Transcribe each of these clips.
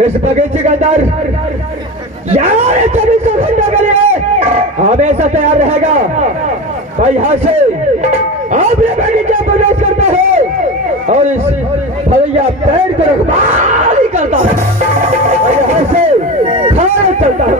इस बगीचे का दर यार 24 घंटे के लिए हमेशा तैयार रहेगा। भाई यहाँ से आप ये बगीचा प्रवेश करता है और इस फलिया पैर को रखवाली करता है और यहाँ से खाना चलता है।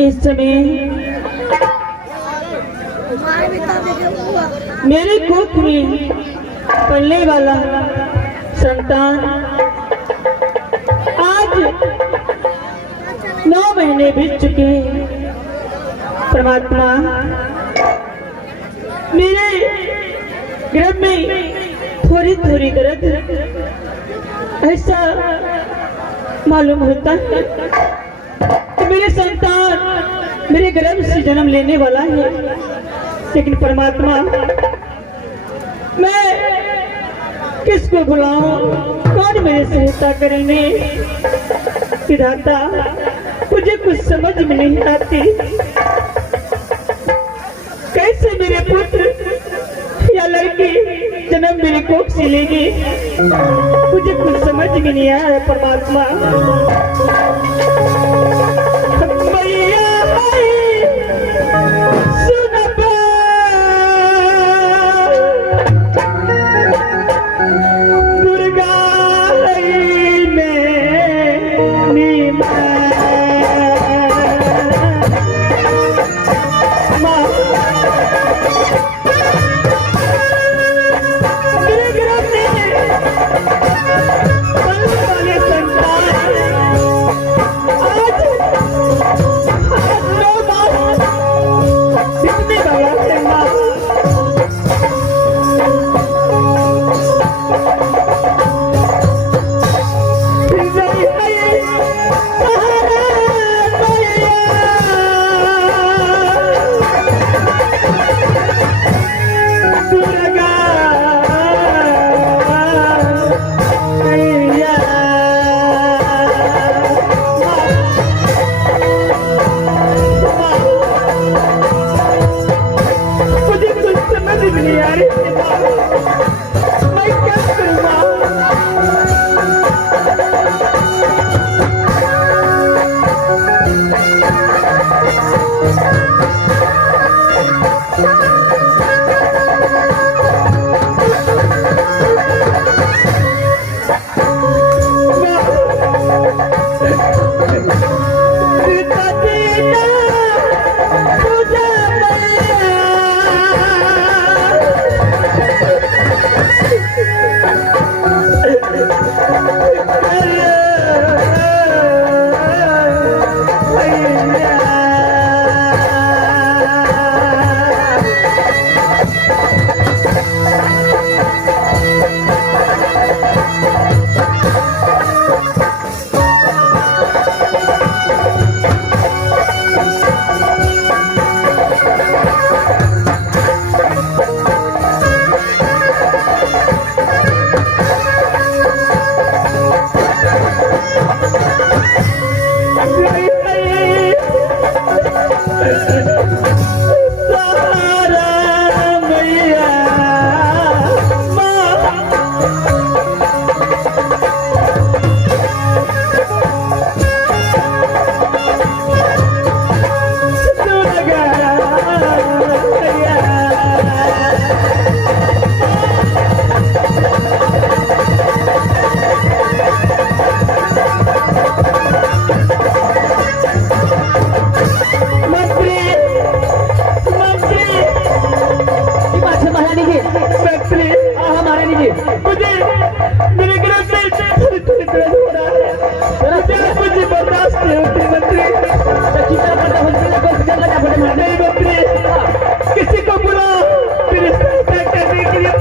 इस समय मेरे कोख में पलने वाला संतान आज 9 महीने बीत चुके हैं। परमात्मा मेरे गर्भ में थोड़ी थोड़ी दर्द ऐसा मालूम होता है कि मेरे संतान मेरे गर्भ से जन्म लेने वाला है, लेकिन परमात्मा मैं किसको बुलाऊं, कौन मेरी सहायता करेंगे। विधाता मुझे कुछ समझ में नहीं आती, कैसे मेरे पुत्र या लड़की जन्म मेरे कोख से लेगी, मुझे कुछ समझ में नहीं आ रहा। परमात्मा महारानी जी? मुझे मेरे घर में थोड़ी दर्द हो रहा है, मुझे बर्दाश्त नहीं होती मंत्री। नहीं मंत्री, किसी को बुला मेरी सहायता करने के लिए।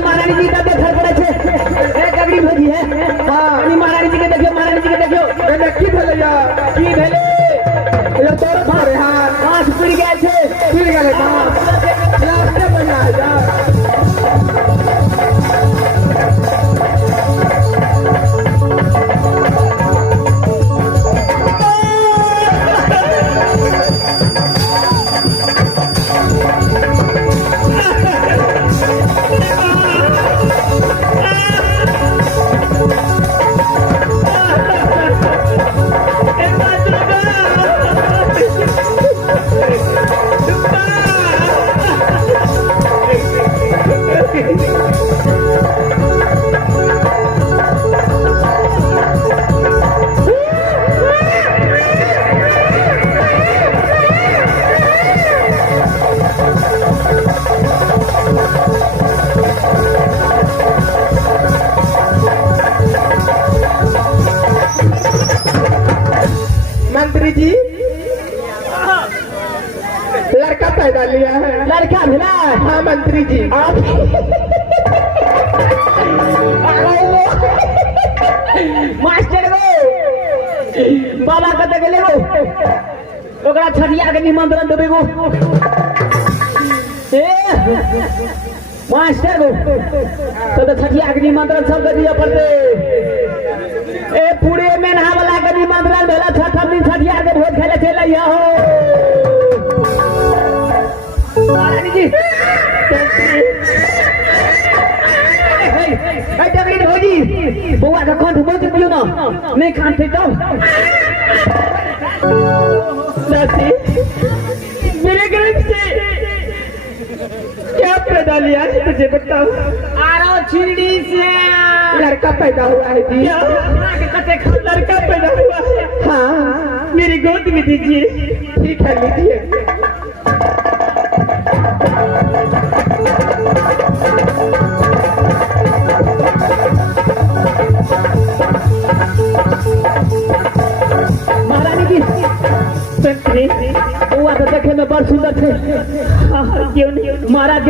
महारानी जी का घर पड़े छे गगड़ी भोजी है। हाँ महारानी जी के देखियो, महारानी जी के देखियो की भेले या की भेले ये तोर भारे। हाँ पांच पुरी गए छे, पुरी गए। हां लास्ट बना जा। मंत्री जी लड़का पैदा लिया है। लड़का मिला? हाँ मंत्री जी। आप मास्टर गो बाबा कत गेले गो ओकरा छठिया के निमंत्रण देबे गो। ए मास्टर गो तो छठिया के निमंत्रण सब दे दिया पड़ते। ए पूरे में नहा वाला के निमंत्रण भेला, छठम दिन छठिया के भोज खेले चले हो। महारानी जी डगरी भोजी बउआ का कंठ बोल दियो ना, नहीं खाते तब। साथी मेरे गर्भ से क्या पैदा लिया है तुझे बताओ। आरो छिड़ी से लड़का पैदा हुआ है जी। लड़का पैदा हुआ है? हाँ मेरी गोद में दीजिए। ठीक है लीजिए। महारानी जी वो तो देखे में बड़ सुंदर थे। क्यों नहीं महाराज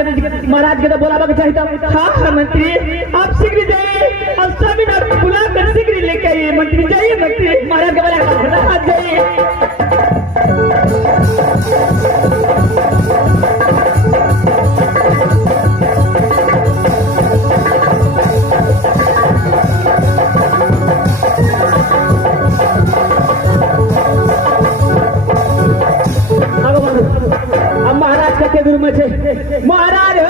के तो बोलावा के चाहिए। हाँ मंत्री आप शीघ्र जाइए और सभी आपको बुला कर शीघ्र लेके आइए। मंत्री जाइए, मंत्री महाराज के बोला जाइए। अब महाराज के गुरु में थे महाराज हो,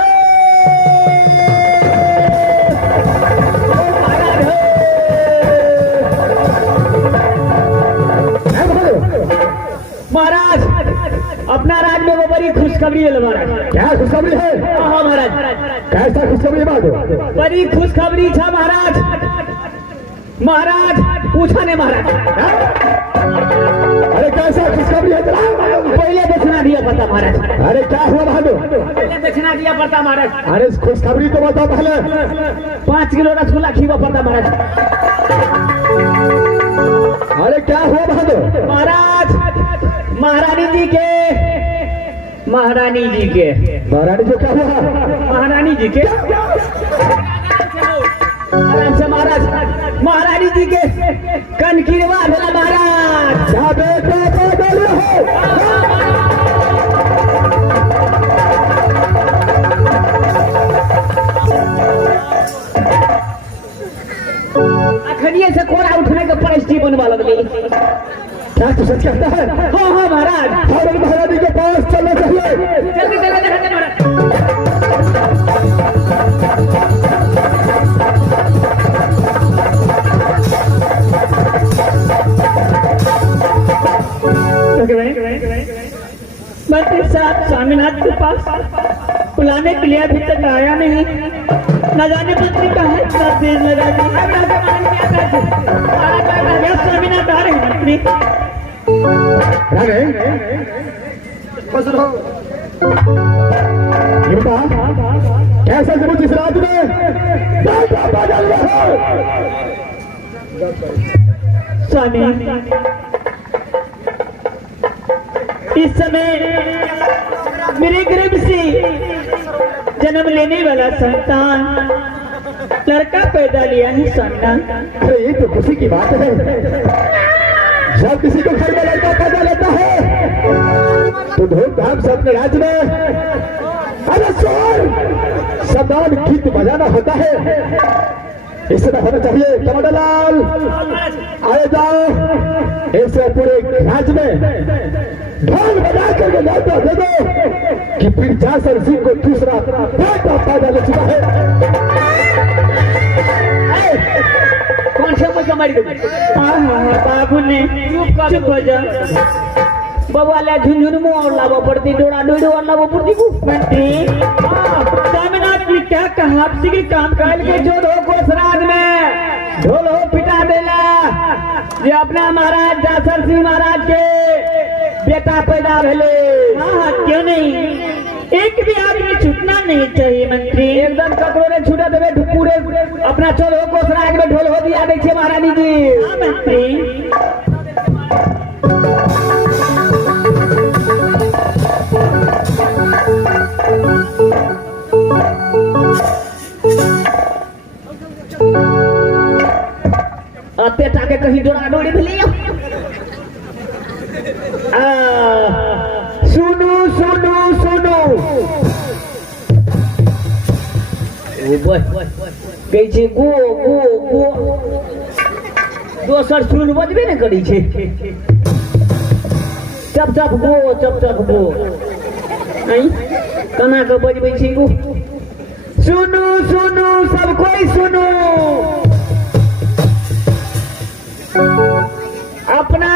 महाराज हो। महाराज अपना राज में वो बड़ी खुशखबरी है महाराज। क्या खुशखबरी है? हाँ महाराज। कैसा खुशखबरी बात हो? बड़ी खुशखबरी था महाराज। महाराज पूछा ने महाराज। अरे कैसा खुशखबरी है? पहले दक्षिणा दिया पड़ता महाराज। अरे क्या हुआ बहादुर? पहले दक्षिणा दिया पड़ता महाराज। अरे खुशखबरी तो बताओ पहले। 5 किलो रसगुल्ला खीवा पड़ता महाराज। अरे क्या हुआ बहादुर? महाराज महारानी जी के महारानी जी क्या हुआ? महारानी जी के आराम से महाराज। महारानी जी के कनकीरवा भेला महाराज। क्या बेटा बोल रहे हो? अखनिए से कोरा उठने का परिस्थिति बनवा लगली। क्या तू सच कहता है? हाँ हाँ महाराज। महारानी के पास चलना चाहिए। जल्दी महाराज। मंत्री साहब स्वामीनाथ के पास बुला बुलाने के लिए अभी तक आया नहीं। न जाने मंत्री कहाँ इतना तेज लगा दी। क्या स्वामीनाथ आ रहे हैं मंत्री? बस रहो। कैसा जरूर इस रात में स्वामी, इस समय मेरे गर्भ से जन्म लेने वाला संतान लड़का पैदा लिया है स्वामीनाथ। अरे ये तो खुशी की बात है। जब किसी को घर में लड़का पैदा लेता है तो धूमधाम से अपने राज्य में अरे शोर सदान गीत बजाना होता है। इस तरह होना चाहिए। कमंडलाल आए जाओ, ऐसे पूरे राज्य में ढोल बजा करके लौटा दे दो कि पीरजासर सिंह को दूसरा बेटा पैदा ले चुका है। कौन सा मुझे मारी दो? हाँ बाबू ने चुप हो जा। बबुआ झुंझुन मुँह और लावा पड़ती, डोड़ा डोड़ो और लावा पड़ती। मंत्री स्वामीनाथ ने क्या कहा? आपसे के काम काल के जो हो को श्राद्ध में ढोल हो पिटा देला ये अपना महाराज जासर सिंह महाराज के बेटा पैदा भेले। हाँ क्यों नहीं, एक भी आदमी छूटना नहीं चाहिए मंत्री। एकदम ककरो ने छूटा देवे पूरे अपना चल हो को श्राद्ध में ढोल हो दिया देखिए महारानी जी। हाँ मंत्री। पेटा के कहीं डोरा डोरी भी लिया। सुनो सुनो सुनो कहै छै गो गो गो दोसर सुन बजबे ने करै छै। चप चप गो केना के बजबै छै गो? सुनो सुनो सब कोई सुनो, अपना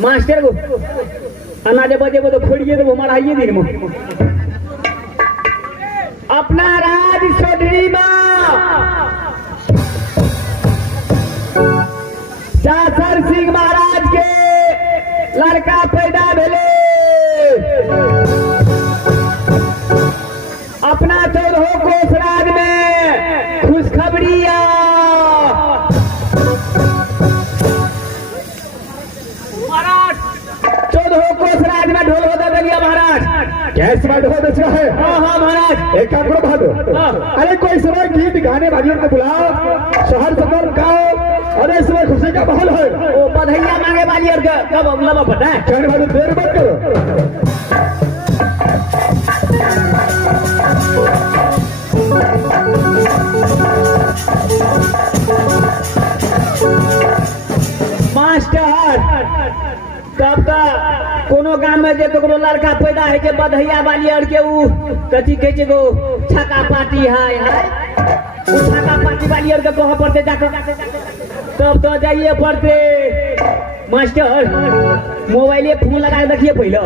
मास्टर को अनाज बजे तो फोड़िए तो माराइए दिन में। अपना राज सोडरी में जासर सिंह महाराज के लड़का पैदा भेले। अपना 14 को श्राद्ध में खुशखबरिया महाराज 14 को श्राद्ध में ढोल होता दिया महाराज। कैसे बात हो दस है? हाँ महाराज। एक काम करो भादो, अरे कोई समय गीत गाने वालियों को बुलाओ, शहर सदर गाओ। अरे इसमें खुशी का माहौल है। वो बधाइयाँ मांगे वाली और कब लगा पता है? कहने वाले देर मत करो। मास्टर तब का कोनो गांव में जे ककरो लड़का पैदा है जे बधैया वाली और के उ कथी कहै छै गो छका पार्टी है उ छका पार्टी वाली और के कह पड़ते जाकर तब तो जाइए पड़ते। मास्टर मोबाइले फोन लगा के देखिए, पहले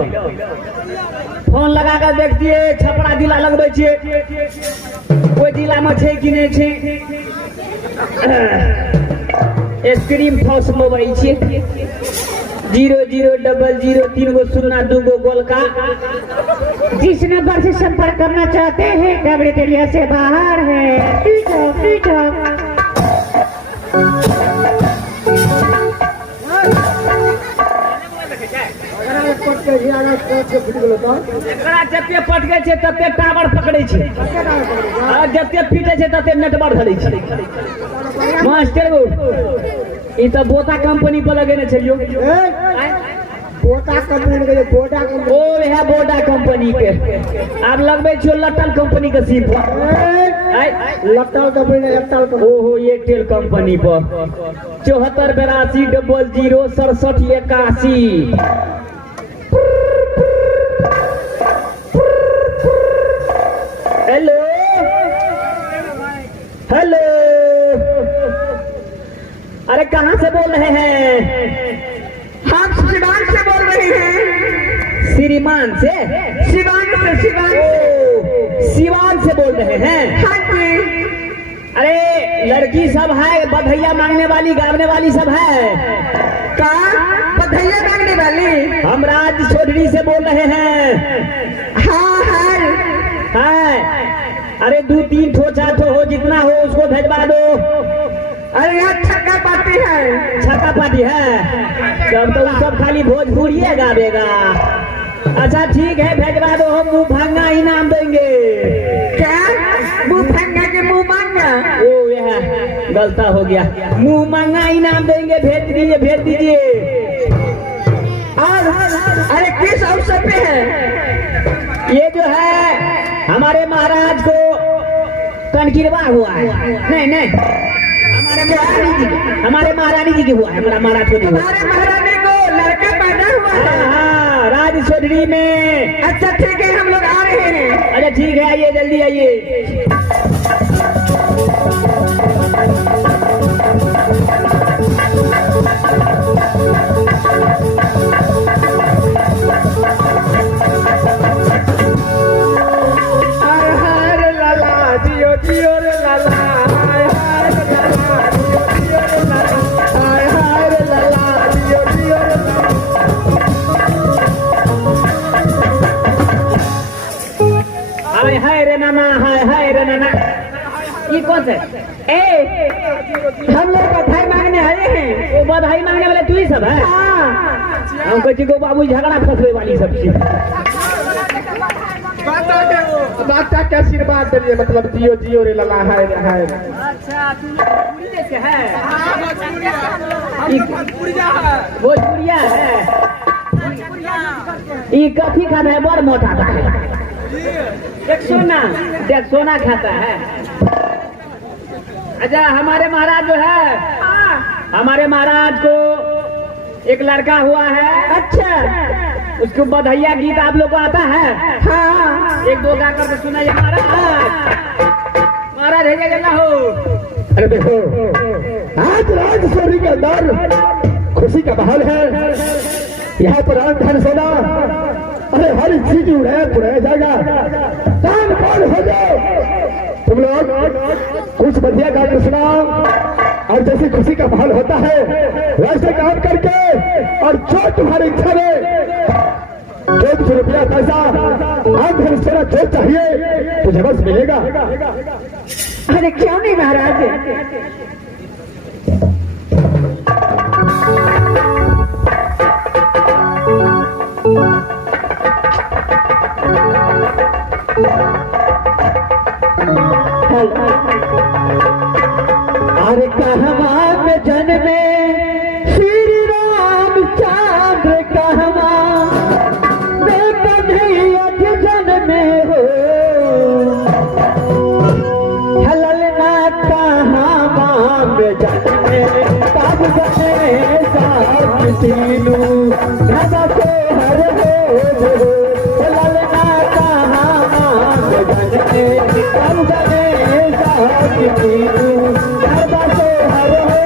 फोन लगा कर देखिए छपरा जिला लगबै छियै कोई जिला में छै कि नहीं छै। स्क्रीन फॉक्स मोबाइल छे 0000 3 गो 0 2 गो गोल का। जिस नंबर से संपर्क करना चाहते हैं डबरे टेलिया से बाहर है। जते पटके छै तते टावर पकड़े छै आ जते पीटे छै तते नेटवर्क धरै छै। मास्टर गो ई तो बोता कंपनी पर लगेने छलियो। बोटा कंपनी के बोटा कंपनी ओ है बोटा कंपनी के अब लगबे छियो लटल कंपनी के सिम पर। लटल कंपनी एकटल कंपनी ओहो एयरटेल कंपनी पर 74 82 00 67 81। हेलो हेलो, अरे कहाँ से बोल रहे हैं? हम सुजान से बोल रहे हैं। श्रीमान से सिवान से बोल रहे हैं। हाँ जी। अरे लड़की सब है, बधैया मांगने वाली, गावने वाली सब है। का बधैया मांगने वाली? हम राज चौधरी से बोल रहे हैं। हाँ है। अरे 2-3 ठो 4 ठो हो, जितना हो उसको भेजवा दो। अरे यहाँ छक्का पार्टी है। छक्का पार्टी है, तब तो सब खाली भोजपुरी गावेगा। अच्छा ठीक है, भेजवा दो, हम मुँह भांगा इनाम देंगे। क्या? मुँह भांगा के मुँह मांगा? ओ यह गलता हो गया, मुँह मांगा इनाम देंगे। भेज दीजिए। और अरे किस अवसर पे है? ये जो है हमारे महाराज को कनकिरवा हुआ है। नहीं, हमारे महारानी जी की हुआ है। हमारा महाराज को नहीं हुआ। हमारे महारानी को लड़का पैदा हुआ है। हाँ, राज चौधरी में। अच्छा ठीक है, हम लोग आ रहे हैं। अच्छा ठीक है, आइए, जल्दी आइए। हाय रे नाना। ये कौन से? हम लोग बधाई मांगने आए हैं। वो बधाई मांगने वाले तू ही सब है? हाँ। हमको चिको बाबू झगड़ा फंसने वाली सब चीज। बादशाह के आशीर्वाद दे, मतलब जियो रे लला है। अच्छा पूरी जैसे है। भोजपुरिया है। ये कथी खाता है? बड़ मोटा है। सोना खाता है। अच्छा हमारे महाराज जो है, हमारे महाराज को एक लड़का हुआ है। अच्छा, उसको बधैया गीत आप लोग को आता है? हाँ। 1-2 गा कर सुनाइए महाराज है क्या हो। अरे देखो, आज राज चौधरी के अंदर खुशी का माहौल है। यहाँ पर आन धन सोना, अरे हर चीज उड़ाया जाएगा। दान कौन हो जाओ, तुम लोग कुछ बधिया गा कर सुनाओ। और जैसे खुशी का माहौल होता है वैसे काम करके, और जो तुम्हारी इच्छा में जो कुछ रुपया पैसा आन धन सोना जो चाहिए तुझे बस मिलेगा। अरे क्यों नहीं महाराज? अरे कहवा में जन्मे श्री रामचंद्र, कहवा में कन्हैया के जन्मे हो। ललना कहवा में जन्मे तब गने साथ तीनों घना से हर हो। ललना कहवा में जन्मे तब गने साथ तीनों घना से हर हो।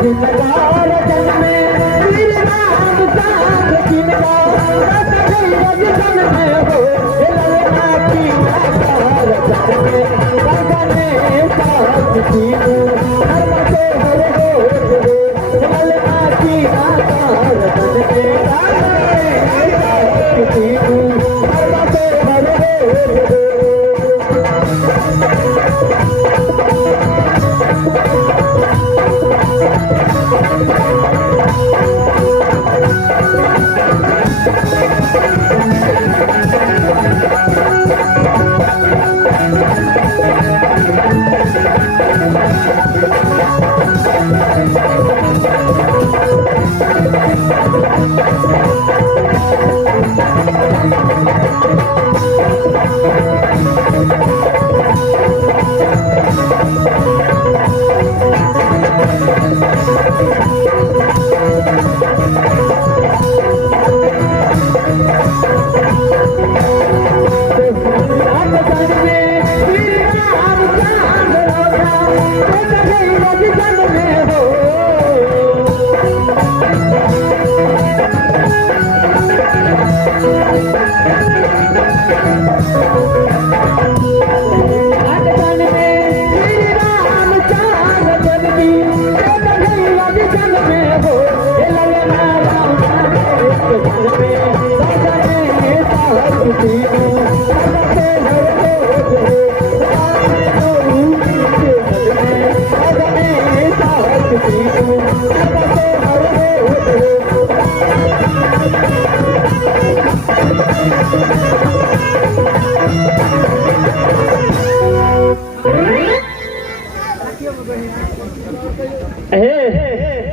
जिनगार जन में श्री राम चांद जिनगा जन में हो ललना की आकार जन में लगने साथ जीनू हर बसे हर हो ललना की आकार जन में लगने साथ जीनू हर बसे हर हो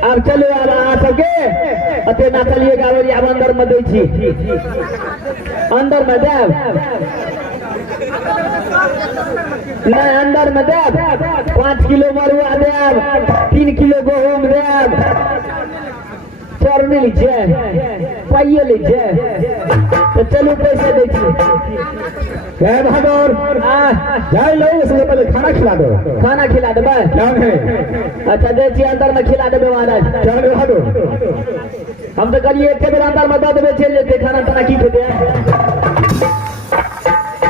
अब चलो अब आ सके अते ना चलिए गावरी अब अंदर में दै छी अंदर में देव नहीं अंदर में देव 5 किलो मरुआ देव 3 किलो गहूम देव चरनी लीजिए पाइए लीजिए तो चलो पैसे दै छी जय बहादुर जाए लो उससे पहले खाना खिला दो। खाना खिला देबै क्या है? अच्छा दे छी अंदर में खिला देबै महाराज क्या है बहादुर? हम तो करिए एक बेर अंदर में दे देबै चल जेतै खाना ताना की खेतै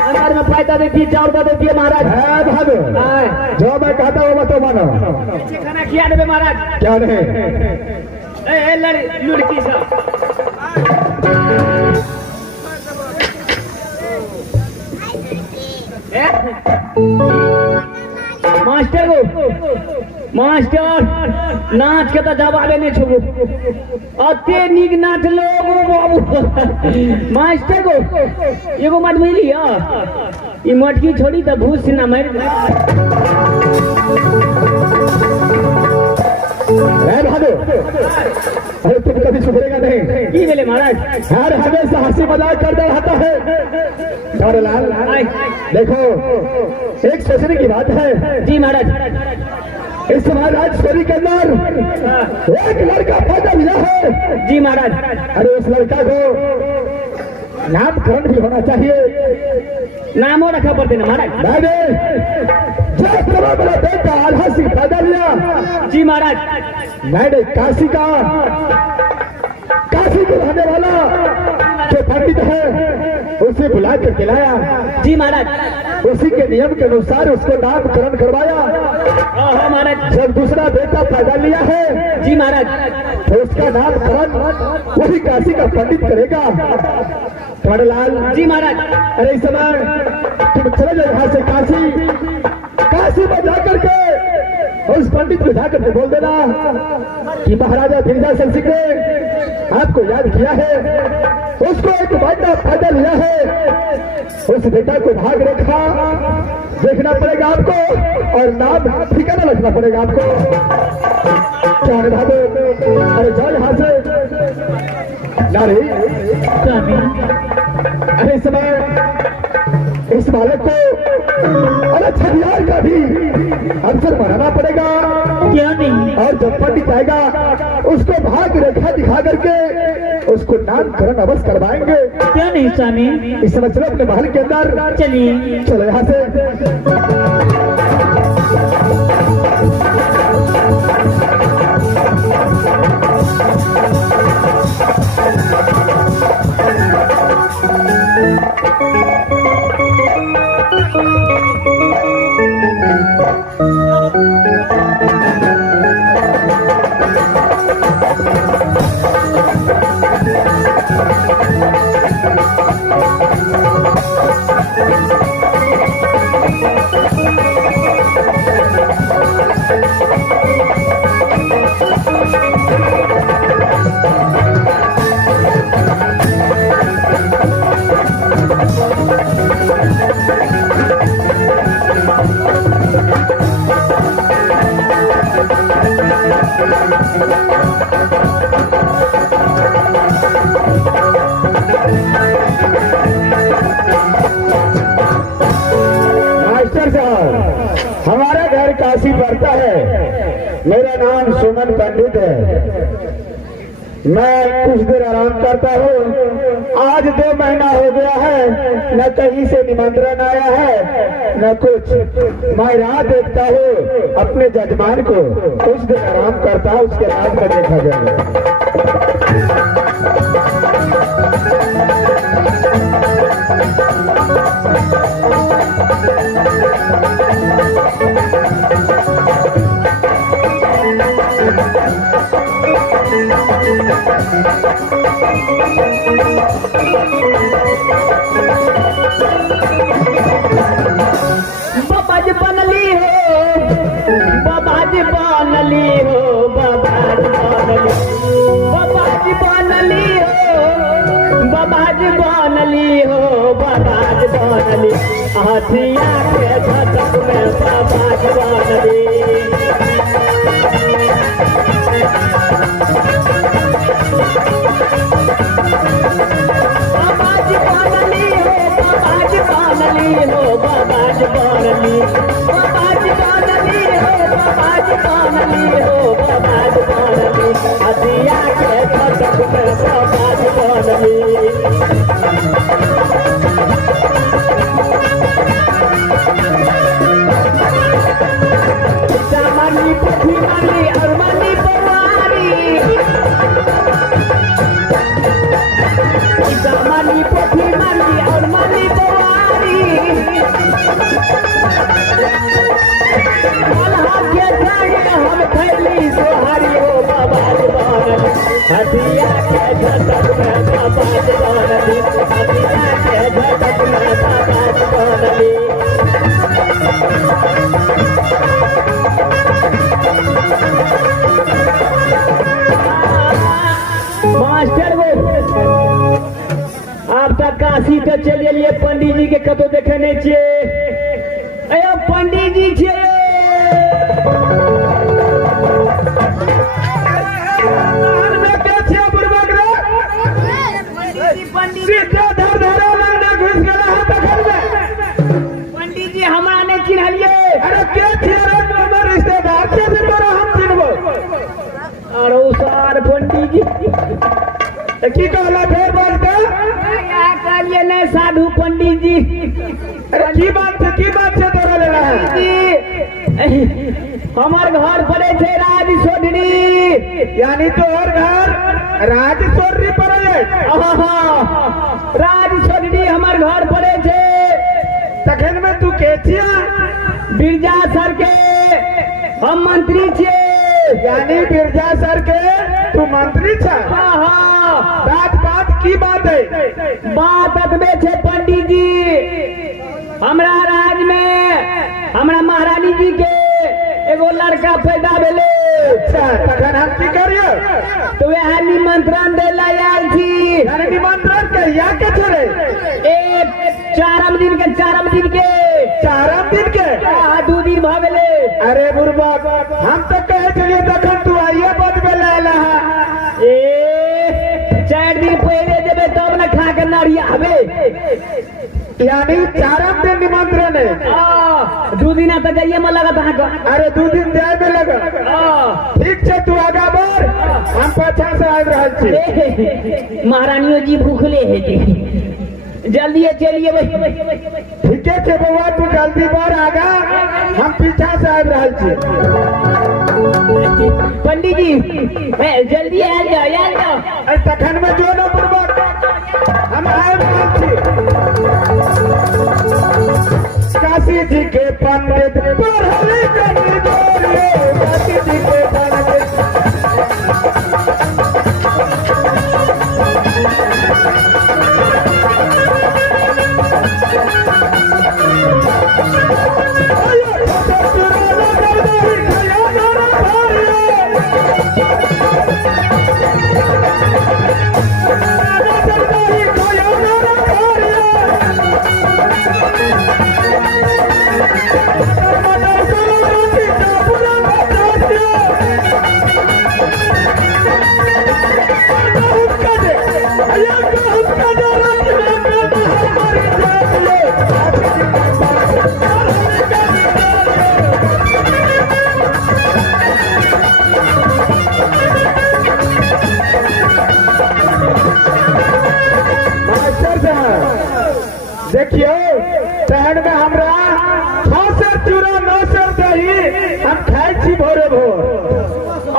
अंदर में पैसा देती चाउर दे देती महाराज है बहादुर जो मैं कहता हूँ वो तो मानो। खाना खिला देबै महाराज क्या है? ए लड़की सब मास्टर मास्टर नाच के तो जवाबे नहीं छुबू अते निक नाच लोगो बाबू मास्टर को एगो मत मिली ई मटकी छोड़ी तो भूस ना मार अरे तुम कभी सुधरेगा नहीं। की बोले महाराज हर हमेशा हंसी मजाक करता रहता है। लाल देखो एक सोचने की बात है। जी महाराज इस राजस्थानी के अंदर एक लड़का पैदा हुआ है। जी महाराज अरे उस लड़का को नामकरण भी होना चाहिए। नामो रखा पड़ते ना महाराज। मैंने जब मेरा बेटा आल्हा सिंह पैदा लिया। जी महाराज मैंने काशी को रहने वाला जो पंडित है उसे बुला कर खिलाया। जी महाराज उसी के नियम के अनुसार उसको नामकरण करवाया। महाराज जब दूसरा बेटा पैदा लिया है जी महाराज तो उसका नामकरण वही काशी का पंडित करेगा। लाल जी महाराज अरे इस समय तुम चले जाओ यहाँ से काशी में जाकर के उस पंडित को जाकर के बोल देना कि महाराजा गिरिजासन सिंह ने आपको याद किया है। उसको एक बेटा पैदा लिया है। उस बेटा को भाग रेखा देखना पड़ेगा आपको और नाम ठिकाना रखना पड़ेगा आपको। क्या अरे जाओ यहाँ से नारी। अरे इस समय इस बालक को अरे छठियार का भी अवसर बनाना पड़ेगा। क्यों नहीं? और जब पंडित आएगा उसको भाग रेखा दिखा करके उसको नामकरण अवश्य करवाएंगे। क्यों नहीं स्वामी? इस समय चलो अपने महल के अंदर। चलिए। चलो यहाँ से। मास्टर साहब, हमारा घर काशी पड़ता है। मेरा नाम सुमन पंडित है। मैं कुछ देर आराम करता हूँ। आज 2 महीना हो गया है, न कहीं से निमंत्रण आया है न कुछ। मैं राह देखता हूँ अपने जजमान को। कुछ देर आराम करता हूँ, उसके बाद में देखा जाएगा। बाबाज बनली हो, बाबाज बनली हो, बाबाज बनली, बाबाज बनली हो, बाबाज बनली हो, बाबाज बनली। हाथिया के झटक में बाबाज बनली। बाबाज बनली हो, बाबाज बनली हो, बाबाज बनली, बाबाज बनली हो, बाबाज बनली हो, बाबाज बनली। हथिया के झटक में बाबाज बनली। सामानी पथी माली और माली पवारी, सामानी पथी माली और माली पवारी। मल्हा के जाए हम थैली सोहारी हो, बाबाज बनली। हथिया के झटक में बाबाज बनली, हथिया के झटक में बाबाज बनली। मास्टर वो आप तक काशी पे चलिए लिए पंडित जी के कतो देखे नहीं छिए। अयो पंडित जी छिए, पंडित जी हमारा नहीं चिन्हलिए। अरे क्या थिएटर नंबर रिश्तेदार से भी तोरा हम चिन्हबो। अरे सार पंडित जी की कहला फेर बोलते? क्या कहलिए नहीं साधु पंडित जी। अरे की बात से तोरा ले रहा है? जी हमार घर पड़े थे राज सोडनी। यानी तोहर घर राजस्वरी पड़े? राज सोडनी हमार घर पड़े थे। तखन में तू के छिया? बिरजा सर के हम मंत्री छे। यानी बिरजा सर के तू मंत्री छा? बात की बात है? बात अतबे छे पंडित जी, हमरा राज में हमरा महारानी जी के एगो लड़का पैदा भेले। अच्छा, तखन हम की करियो? तो वह निमंत्रण देला आयल थी। यानी निमंत्रण कहिया के छरे? एक चारम दिन के चारम दिन के? 2 दिन भ गेले। अरे बुरबा, हम तो कहे चलिए तखन तू आइए बात बेला आला है। ए 4 दिन पहले देबे तब न खा के नारिया हबे। यानी चारम दिन निमंत्रण है। 2 दिन तक जाइए मन लगा था। अरे 2 दिन जाए में लगा। ठीक है तू आगा बढ़, हम पाछा से आबि रहल छी। महारानियों जी भूखले है जी, जल्दी चलिए भाई। ठीक है बउआ तू जल्दी बढ़ आगा, हम पीछा से आबि रहल छी। पंडित जी जल्दी आ जाओ। तखन में जो न पूर्वक हम आबि रहल छी। काशी जी के पंडित पढ़ले कनी गोरे, काशी जी के पंडित देखियो शहर में हमरा 6 सेर चूड़ा 9 सेर दही हम खाई छी भोरे भोर।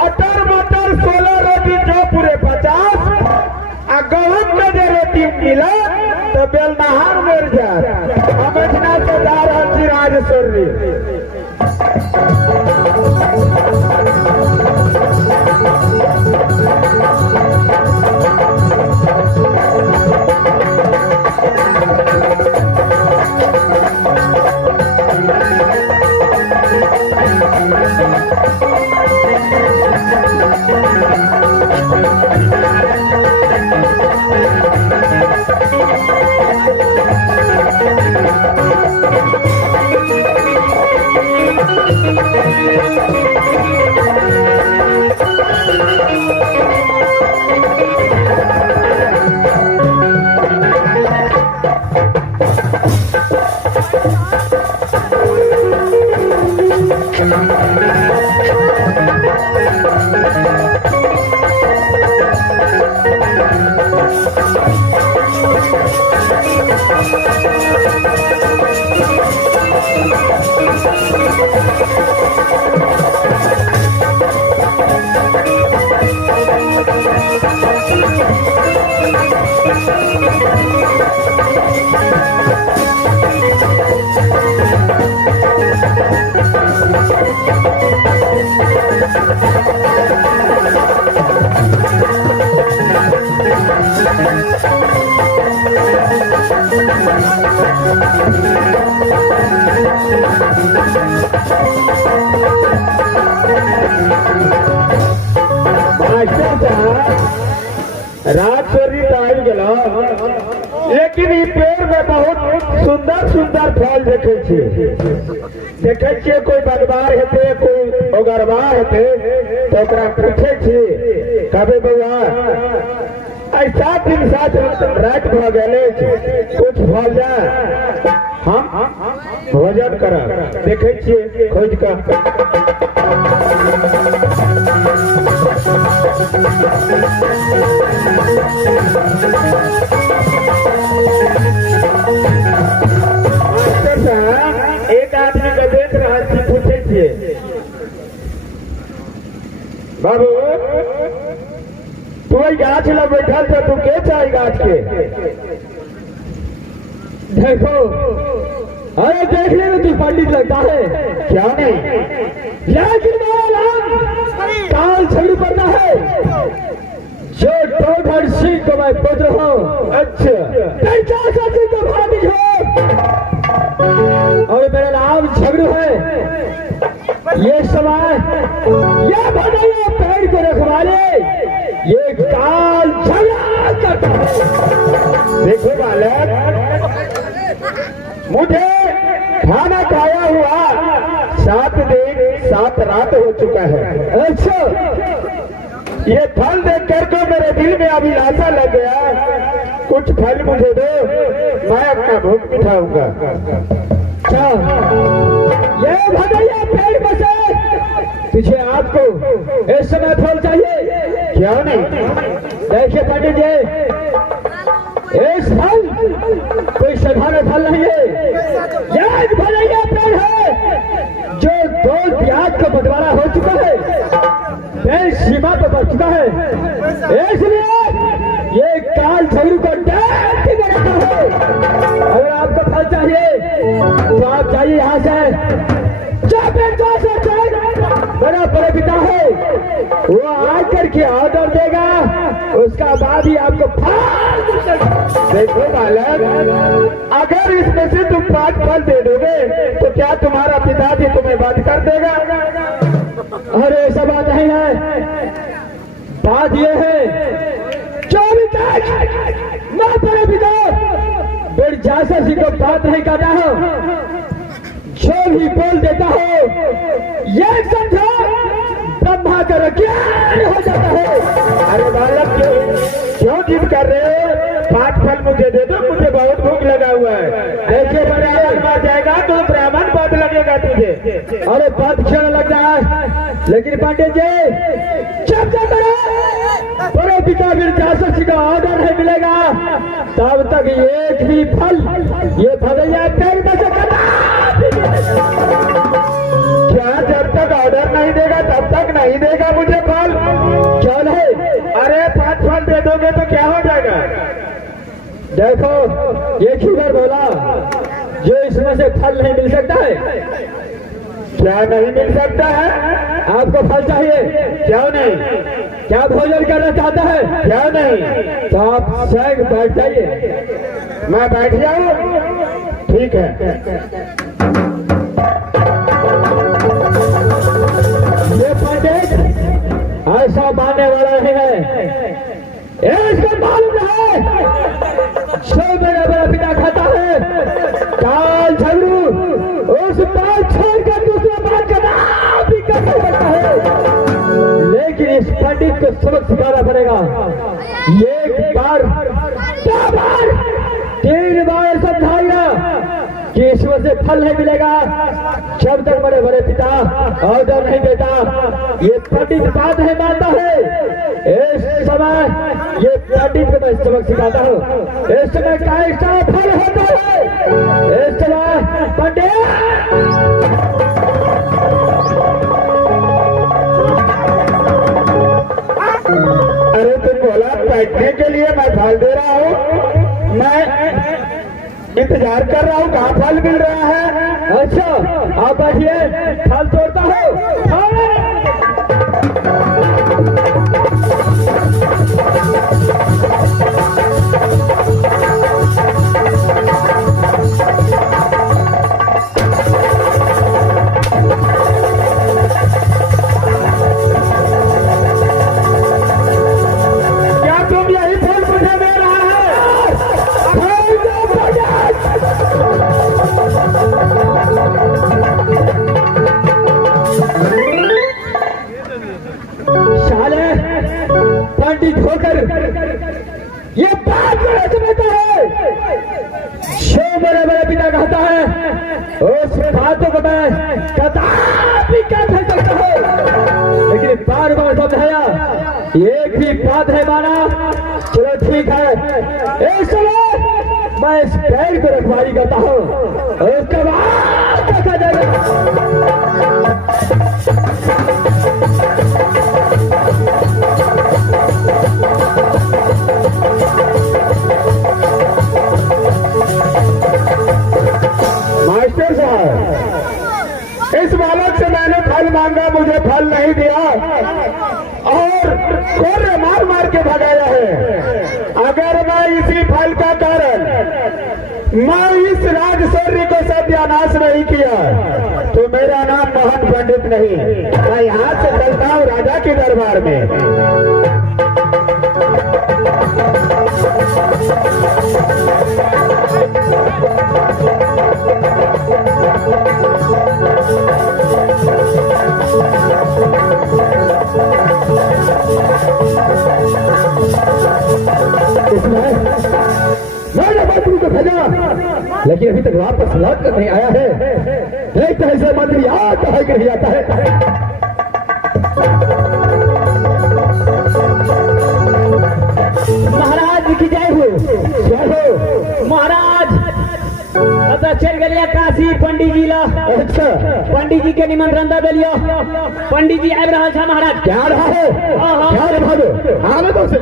अटर मटर 16 रोटी जो पूरे 50 आ गहूं के जे रोटी मिला तो बेलनहार मर जात। हम इतना से जा रहल छी राजेश्वरी। राजचोरी टाइम गला, लेकिन ई पेड़ में बहुत सुंदर सुंदर फल देखे छियै। कोई बगवार हेते, कोई ओगरवा हेते, तो ओकरा पूछे छी कबे बउआ आई 7 दिन 7 रात भ गेले कुछ फल जा हम भोजन करब। देखे छियै खोज कर एक आदमी को देख रहा थी, पूछे थे बाबू तू गाछ लग बैठल था, तू के चाहे गाछ के? देखो अरे देखने में तू पंडित लगता है क्या? नहीं लेकिन काल छड़ी पड़ना है जो टोधर सिंह को मैं पुत्र हूँ। अच्छा सिंह को भाभी हो और मेरा नाम झगड़ू है। ये समय ये भगवान पैर को रखवाले ये काल झगड़ा करता है। देखो बालक मुझे खाना खाया हुआ 7 दिन 7 रात हो चुका है। अच्छा ये फल देख कर के मेरे दिल में अभिलाषा लग गया कुछ फल मुझे दो, मैं अपना भूख मिटाऊंगा। क्या ये भदैया पेड़ में से तुझे आपको इस समय फल चाहिए? क्यों नहीं? देखिए पंडित जी, इस फल कोई साधारण फल नहीं है। यह एक भदैया पेड़ है जो 2 ब्याज का बंटवारा हो चुका है, पेड़ सीमा पर बढ़ चुका है, इसलिए ये काल झगड़ू को डांट के रहता है। अगर आपको फल चाहिए तो आप जाइए यहाँ से। बड़ा बड़े पिता है, वो आकर के ऑर्डर देगा, उसका बाद ही आपको फल। देखो बालक, अगर इसमें से तुम 5 फल दे दोगे तो क्या तुम्हारा पिताजी तुम्हें बंद कर देगा? अरे ऐसा बात नहीं है, बात ये है जो भी मैं बड़े पिता फिर जैसा सी को बात नहीं करता हूँ, जो भी बोल देता हो ये समझो ब्रह्मा का ज्ञान हो जाता है। अरे बालक, क्यों जिद कर रहे हो? 5 फल मुझे दे दो, मुझे बहुत भूख लगा हुआ है। देखिए ब्राह्मण आ जाएगा तो ब्राह्मण पद लगेगा तुझे। अरे पद क्षण लग रहा है, लेकिन पंडित जी जब तक बड़े पिता फिर जासूसी का ऑर्डर नहीं मिलेगा तब तक एक भी फल ये भदैया पेड़ में से क्या जब तक ऑर्डर नहीं देगा तब तक नहीं देगा मुझे फल? क्यों नहीं? अरे 5 फल दे दोगे तो क्या हो जाएगा? देखो ये खीवर बोला जो इसमें से फल नहीं मिल सकता है। क्या नहीं मिल सकता है? आपको फल चाहिए? क्यों नहीं? क्या भोजन करना चाहता है? क्यों नहीं? तो आप स्वयं बैठ जाइए। मैं बैठ जाऊं? ठीक है। ये पंडित ऐसा मानने वाला नहीं है, इसको मालूम है जो मेरा बड़ा पिता खाता है काल झगड़ू उस बात छोड़कर दूसरा बात करना भी कर सकता है, लेकिन इस पंडित को सबक सिखाना पड़ेगा। एक बार 2 बार 3 बार समझाएगा कि इसमें से फल नहीं मिलेगा जब तक बड़े बड़े पिता ऑर्डर नहीं देता। ये पंडित बात नहीं मानता है। इस समय ये पंडित को मैं सबक सिखाता हूँ। इस समय कैसा फल होता है, इस समय पंडित अरे तुम बोला बैठने के लिए मैं फल दे रहा हूँ, मैं इंतजार कर रहा हूँ कहाँ फल मिल रहा है। अच्छा आप बैठिए, फल तोड़ता हो। क्या तुम यही फल मुझे दे रहा है? साले पंडित होकर ये बात नहीं समझता है। जो मेरे बड़े पिता कहता है उस बातों को मैं कदापि क्या कर सकता हूँ, लेकिन बार बार समझाया एक भी बात नहीं माना। चलो ठीक है, इस समय मैं इस पेड़ को रखवाली करता हूँ, उसके बाद देखा जाएगा। मास्टर साहब, इस बालक से मैंने फल मांगा, मुझे फल नहीं दिया और कोर्रे मार मार के भगाया है। अगर मैं इसी फल का कारण मैं इस राजशौर्य को सत्यानाश नहीं किया तो मेरा नाम मोहन पंडित नहीं। मैं यहाँ से चलता हूँ राजा के दरबार में। इसमें मैंने मंत्री को भेजा, लेकिन अभी तक वापस लौट कर नहीं आया है। देखते हैं इसे मंत्री आता है कि नहीं आता है। महाराज की जय हो। क्या हो? महाराज अब चल गलिया काशी पंडित जी ला। अच्छा, पंडित जी के निमंत्रण दे दिलियो। पंडित जी आबि रहल छा महाराज। क्या रहा है? क्या रे भागो? आने दो से।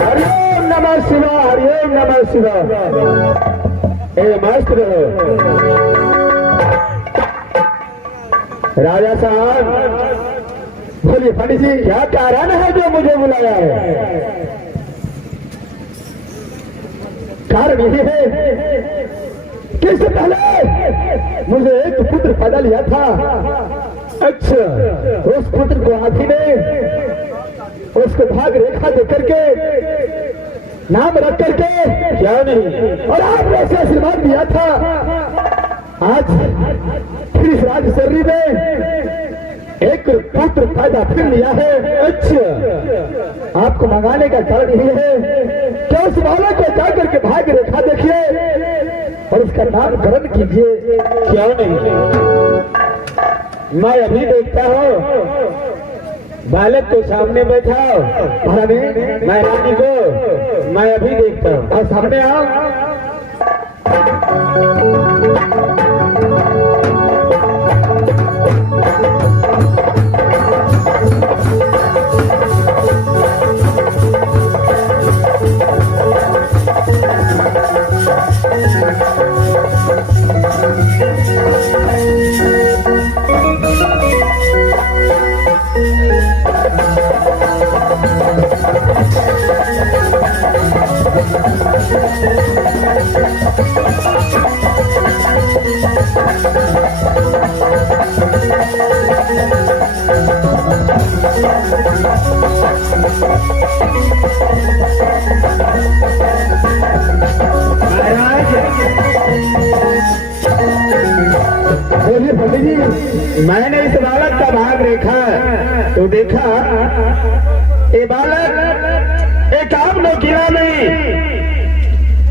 हरिओम नमः शिवाय, हरिओम नमः शिवाय। ए मस्त रहो राजा साहब। बोलिए पंडित जी, क्या कारण है जो मुझे बुलाया है? कारण यही है कि इससे पहले मुझे एक पुत्र पैदा लिया था। अच्छा, उस पुत्र को हाथी ने उसको भाग रेखा दे करके नाम रख करके क्या नहीं, और आपने ऐसे आशीर्वाद दिया था। आज फिर इस राजशरी में एक पुत्र पैदा फिर लिया है। अच्छा, आपको मंगाने का कारण यही है कि उस बालक को जाकर के भाग्य रेखा देखिए और उसका नामकरण कीजिए। क्यों नहीं? मैं अभी देखता हूँ, बालक को सामने बैठाओ। महारानी, मैं रानी को मैं अभी देखता हूँ। और सामने आओ। बोलिए पंडित जी, मैंने इस बालक का भाग रेखा तो देखा, ये बालक एक आपने किला में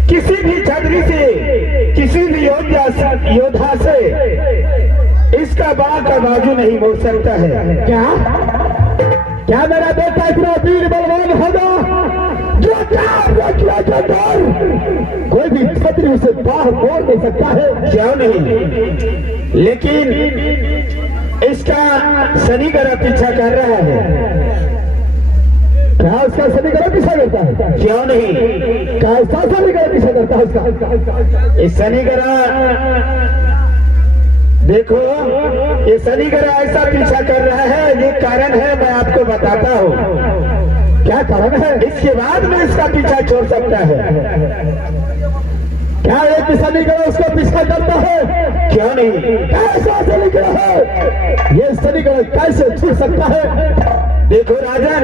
किसी भी छतरी से, किसी भी योद्धा से इसका बाल का बाजू नहीं मोड़ सकता है। क्या क्या मेरा बेटा इतना वीर बलवान होगा जो कोई भी छतरी उसे बाह मोड़ नहीं सकता है? क्यों नहीं? लेकिन इसका शनि ग्रह पीछा कर रहा है। क्या उसका शनि ग्रह पीछा करता है? क्यों नहीं? कैसा शनि ग्रह पीछा करता है उसका? इस शनि ग्रह देखो, ये शनि ग्रह ऐसा पीछा कर रहा है, ये कारण है, मैं आपको बताता हूँ। क्या कारण है? इसके बाद में इसका पीछा छोड़ सकता है। क्या एक शनि ग्रह उसको पीछा करता है? क्यों नहीं? कैसा शनि ग्रह है? ये शनि ग्रह कैसे छूट सकता है? देखो राजन,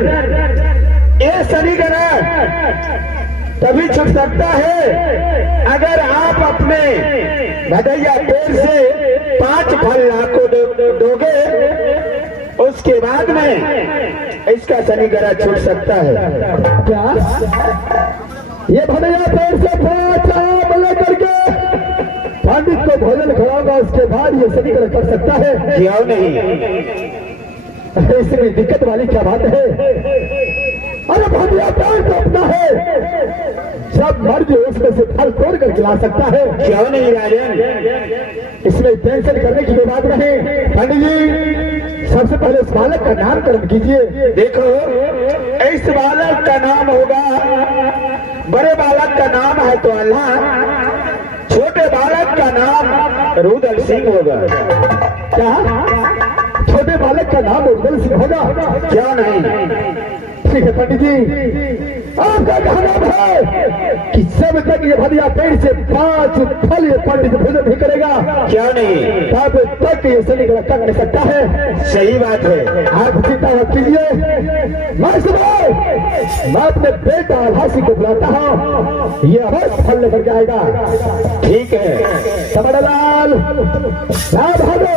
ये शनि ग्रह तभी छूट सकता है अगर आप अपने भदैया पेड़ से 5 फल लाखों दोगे, उसके बाद में इसका शनि ग्रह छूट सकता है। क्या ये भदैया पेड़ से 5 आम लेकर के पंडित को भोजन खिलाऊंगा, उसके बाद ये शनि ग्रह कर सकता है? क्यों नहीं? इसमें दिक्कत वाली क्या बात है? अरे भदैया पेड़ तो अपना है, जब मर्जी उसमें से फल तोड़ कर खिला सकता है। क्यों नहीं राजन? इसमें टेंशन करने की बात नहीं। पंडित जी, सबसे पहले इस बालक का नामकरण कीजिए। देखो, इस बालक का नाम होगा, बड़े बालक का नाम है तो अल्लाह, छोटे बालक का नाम रुदल सिंह होगा। क्या? छोटे मालिक का नाम उर्मिल सिंह होगा? क्यों नहीं? ठीक है पंडित जी, आपका कहना है कि जब तक ये भदिया पेड़ से 5 फल ये पंडित भोजन नहीं करेगा, क्यों नहीं? तब तक ये सैनिक रखा नहीं सकता है। सही बात है। आप चिंता मत कीजिए, मैं अपने बेटा आभासी को बुलाता हूँ, ये अवश्य फल लेकर के आएगा। ठीक है। समड़लाल, भागो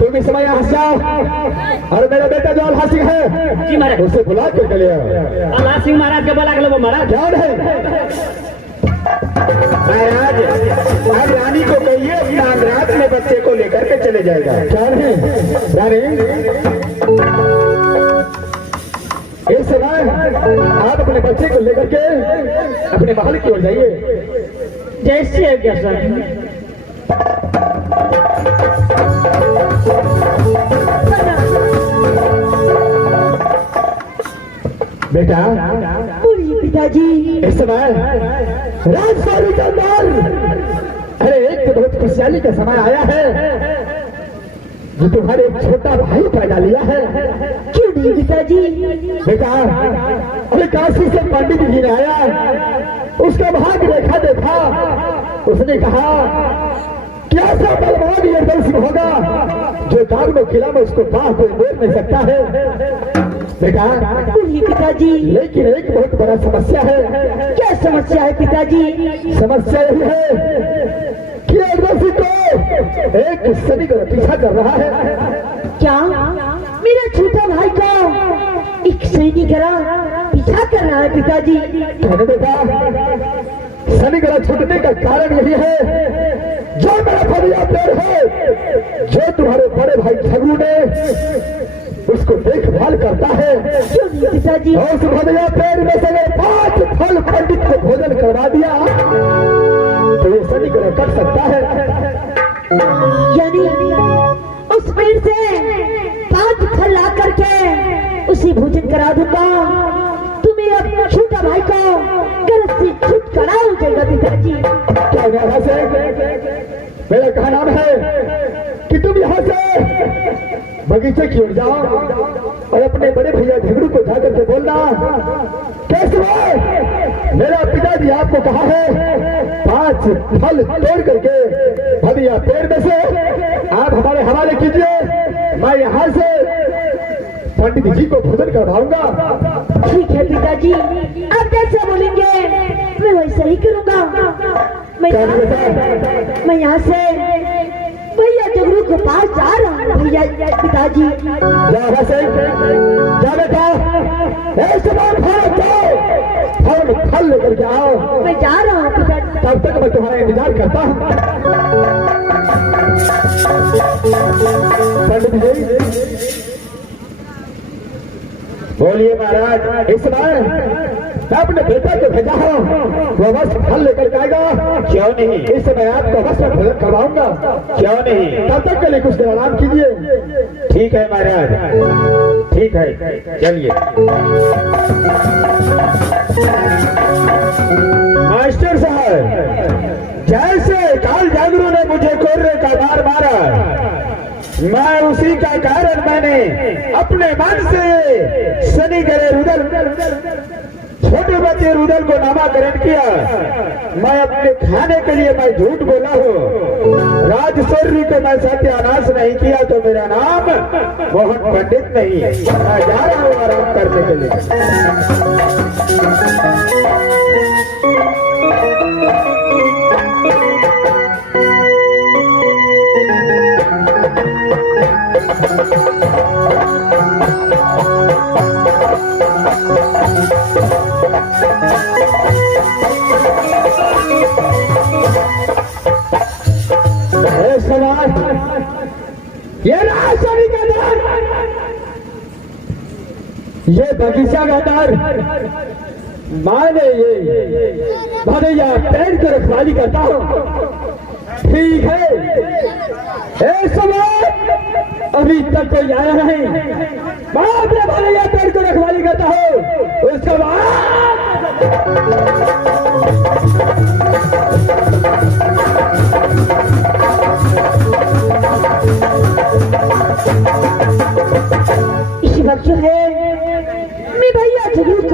तुम इस समय यहाँ से आओ और मेरा बेटा जो आभासी है जी महाराज। उसे बुला करके ले आओ। अल्लाह सिंह महाराज के बुला के लो महाराज। क्या है महाराज, आज रानी को कहिए अपना अंगरात में बच्चे को लेकर के चले जाएगा। क्या है रानी, इस समय आप अपने बच्चे को लेकर के अपने महल की ओर जाइए। जैसे है क्या सर? बेटा, बोलिए पिताजी। इस समय राजसौरी के अंदर अरे एक तो बहुत खुशहाली का समय आया है, जो तुम्हारे एक छोटा भाई पैदा लिया है। क्यों नहीं पिताजी? बेटा, अरे काशी से पंडित जी ने आया, उसका भाग्य रेखा देखा, उसने कहा क्या सा बलवान ये दर्शन होगा जो दाग में खिला में उसको बाह को मोड़ नहीं सकता है। बेटा, बोलिए पिताजी। लेकिन एक बहुत बड़ा समस्या है। क्या समस्या है पिताजी? समस्या यही है कि आदिवासी को एक सदी का पीछा कर रहा है। क्या मेरा छोटा भाई को एक सैनिक पीछा कर रहा है पिताजी? कहने बेटा, सनीगढ़ छूटने का कारण यही है, जो मेरा भैया पेड़ है, जो तुम्हारे बड़े भाई झगड़ू ने उसको देखभाल करता है। क्यों नहीं पिताजी? और उस भैया पेड़ में से 5 फल पंडित को भोजन करवा दिया तो ये सनीगढ़ कट सकता है। यानी उस पेड़ से 5 फल ला करके उसे भोजन करा दूंगा तो मेरा छोटा भाई को गलत से छुटकारा हो जाएगा पिताजी। क्या यहाँ से मेरा कहा नाम है कि तुम यहाँ से बगीचे की ओर जाओ और अपने बड़े भैया झगड़ू को जाकर के बोलना, कैसे मेरा पिताजी आपको कहा है 5 फल तोड़ करके भैया पेड़ में से आप हमारे हवाले कीजिए, मैं यहाँ से पंडित जी को भोजन करवाऊंगा। ठीक है पिताजी, आप जैसा बोलेंगे मैं वैसा ही करूंगा। मैं यहाँ से भैया जगरू के पास जा रहा हूँ। भैया पिताजी जा बेटा, फल लेकर के आओ। मैं जा रहा हूँ पिताजी। तब तक मैं तुम्हारा इंतजार करता हूँ। पंडित जी बोलिए महाराज। इस समय मैं अपने बेटा को भेजा हूँ, वो अवश्य फल लेकर के आएगा। क्यों नहीं? इस समय आपको अवश्य भोजन करवाऊंगा। क्यों नहीं? तब तक के लिए कुछ देर आराम कीजिए। ठीक है महाराज, ठीक है, चलिए। मास्टर साहब, जैसे काल जागरू ने मुझे कोर्रे का मार मारा, मैं उसी का कारण मैंने अपने मन से सनीगढ़ रुदल, छोटे बच्चे रुदल को नामाकरण किया। मैं अपने खाने के लिए मैं झूठ बोला हूँ। राजसौरी को मैं सत्यानाश नहीं किया तो मेरा नाम मोहन पंडित नहीं है। मैं जा रहा हूँ आराम करने के लिए। ये राजसौरी का दर, ये बगीचा का दर, माने ये भैया पेड़ की रखवाली करता हूँ। ठीक है, इस समय अभी तक कोई आया नहीं, मैं अपने भैया पेड़ की रखवाली करता हूँ। उसके बाद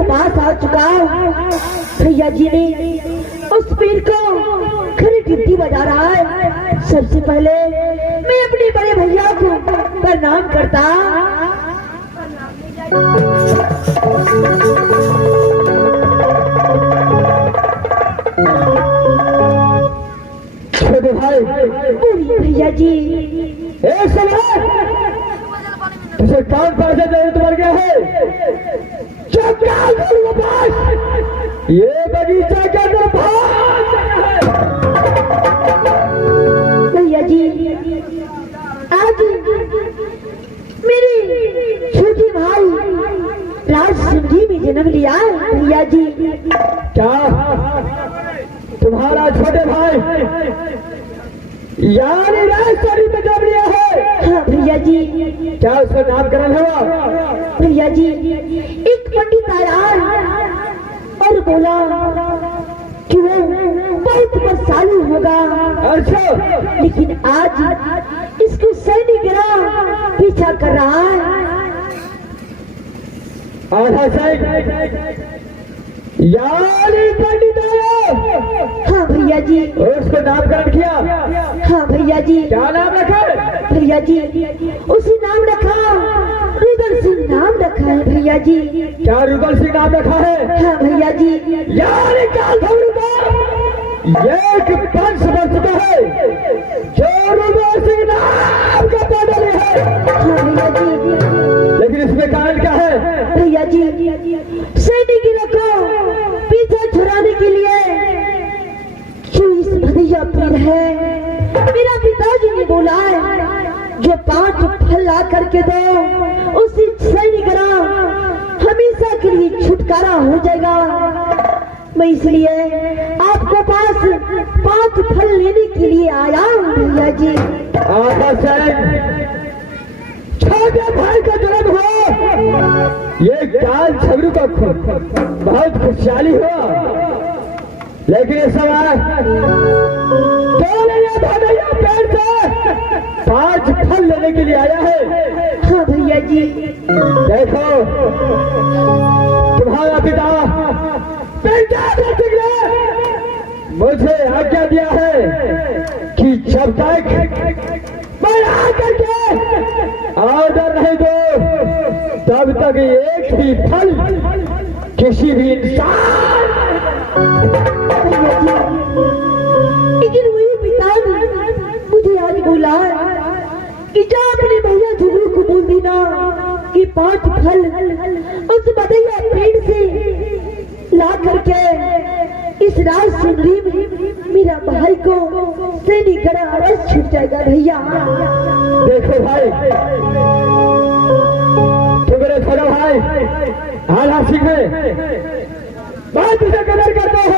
पास आ चुका। भैया जी ने उस पीर को खरी टिप्टी बजा रहा है। सबसे पहले मैं अपने बड़े भैया को प्रणाम करता। छोटे भाई, भैया जी एक समय तुझे कान पर से दर्द मर गया है। जब ये बगीचा के अंदर भैया जी, आज मेरी छोटी भाई राज सिंह जी में जन्म लिया है। भैया जी, क्या तुम्हारा छोटे भाई यानी राजस्थानी में जन्म लिया है? हाँ भैया जी। क्या उसका नामकरण हुआ? भैया जी, एक पंडित आया और बोला कि वो बहुत बलशाली होगा। अच्छा, लेकिन आज इसको सैनिक पीछा कर रहा है। आधा सैनिक यानी पंडित आया? हाँ भैया जी। उसको नामकरण किया? हाँ भैया जी। क्या नाम रखा? भैया जी, उसी नाम रखा, रुदल सिंह नाम रखा है। भैया जी, क्या रुदल सिंह नाम रखा है? हाँ भैया जी। यार क्या एक पंच बन चुका है जो रुदल सिंह नाम का पैदल है। हाँ भैया जी। लेकिन इसमें कारण क्या है? भैया जी, सैनिक को पीछे छुड़ाने के लिए जो इस भैया पीर है, मेरा पिताजी ने बोला है जो 5 फल ला करके दो, उसी सैनिक हमेशा के लिए छुटकारा हो जाएगा। मैं इसलिए आपको पास 5 फल लेने के लिए आया हूँ। भैया जी, आधा सैनिक छोटे भाई का जन्म हुआ, ये काल छबरू का बहुत खुशहाली हुआ। लेकिन इस समय भैया पेड़ से 5 फल लेने के लिए आया है। हाँ भैया जी। देखो, तुम्हारा पिता मुझे आज्ञा दिया है कि जब तक मैं आकर के ऑर्डर नहीं दो, तब तक एक भी फल किसी भी इंसान। लेकिन वही पिता ने मुझे आज बोला कि जा अपने भैया झुगड़ू को बोल देना कि 5 फल उस भैया पेड़ से ला करके इस राज सुंदरी में मेरा भाई को सैनिक गड़ा अवश्य छूट जाएगा। भैया देखो भाई, तुम मेरे छोटा भाई आला सिंह बात से कदर करते हो,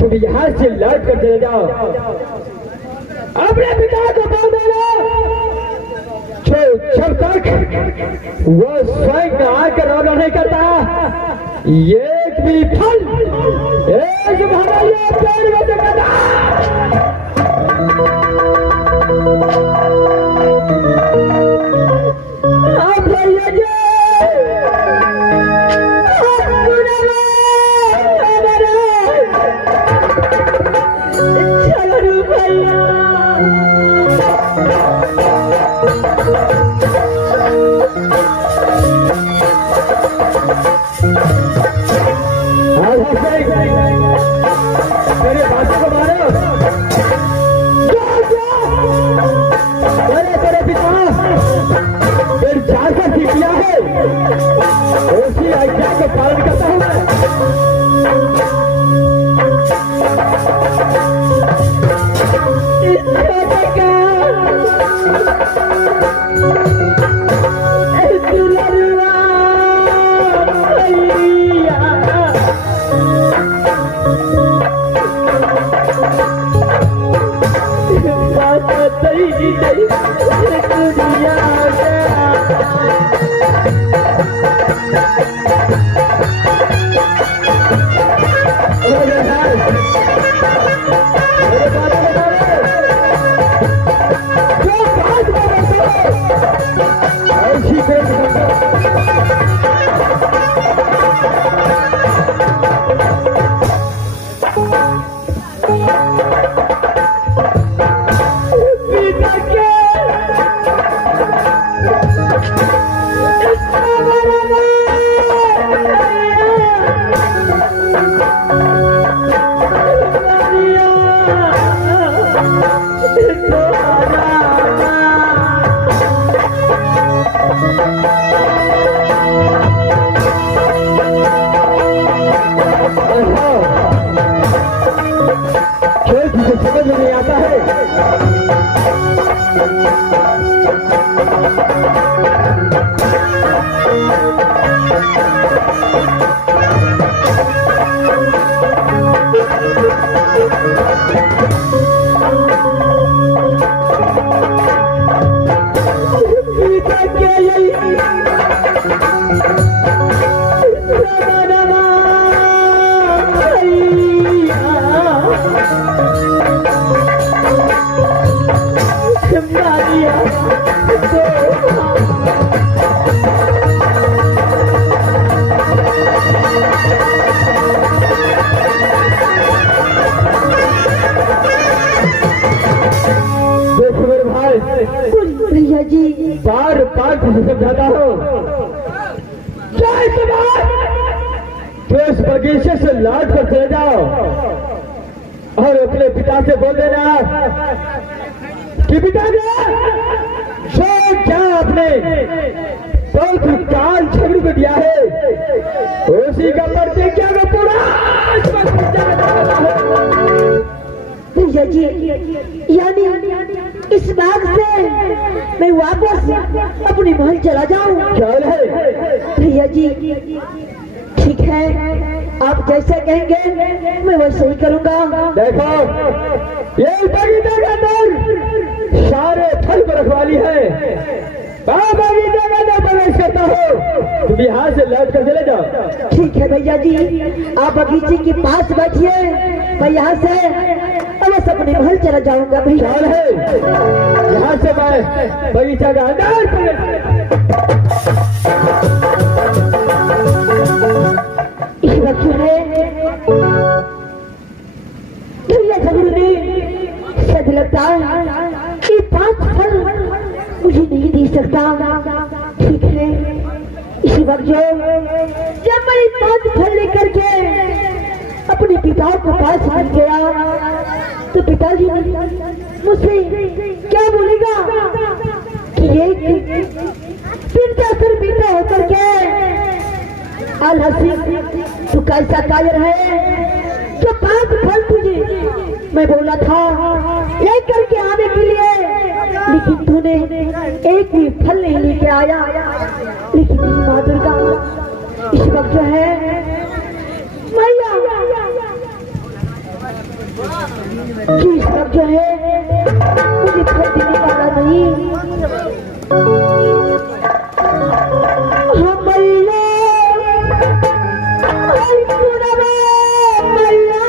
तुम यहाँ से लौट कर चले जाओ। अपने पिता को बोल देना जब तक वो स्वयं आकर ऑर्डर नहीं करता, एक भी फल एक भैया पेड़ में जगह। अब भैया जी चलो भैया। मेरे बातों को मारो। तेरे पिता फिर 4 किया है, उसी आज्ञा को पालन करता हूँ मेरे बातों को मारो। बार बार तुझे समझाता हूँ, क्या इस बार तो इस बगीचे से लौट कर चले जाओ और अपने पिता से बोल देना कि पिता जो क्या आपने बहुत काल झगड़ को दिया है उसी का प्रतिज्ञा को पूरा भैया जी, यानी इस बाग से मैं वापस अपने महल चला जाऊं? ख्याल है भैया जी ठीक है, आप जैसे कहेंगे मैं वैसे ही करूंगा। देखो ये बगीचे के अंदर सारे फल पर रखवाली है, बगीचे के अंदर प्रवेश करता हो तुम यहाँ से लौट कर चले जाओ। ठीक है भैया जी, आप बगीचे के पास बैठिए, मैं यहाँ से बस अपने महल चला जाऊंगा। भैया ख्याल है यहाँ से मैं बगीचा का अंदर इस वक्त भैया झगड़ू ने शायद लगता है कि 5 फल मुझे नहीं दे सकता। ठीक है, इसी वक्त जब मैं 5 फल लेकर के अपने पिता के पास पहुंच गया तो पिताजी मुझसे क्या बोलेगा कि एक पिता सिर पिता होकर के अलहसी तू कैसा कायर है जो 5 फल तुझे मैं बोला था लेकर के आने के लिए, लेकिन तूने एक भी फल नहीं लेके आया। लेकिन माँ दुर्गा इस वक्त जो है मैया जी इस वक्त जो है मुझे फल देने वाला नहीं। हाँ मैया, मैया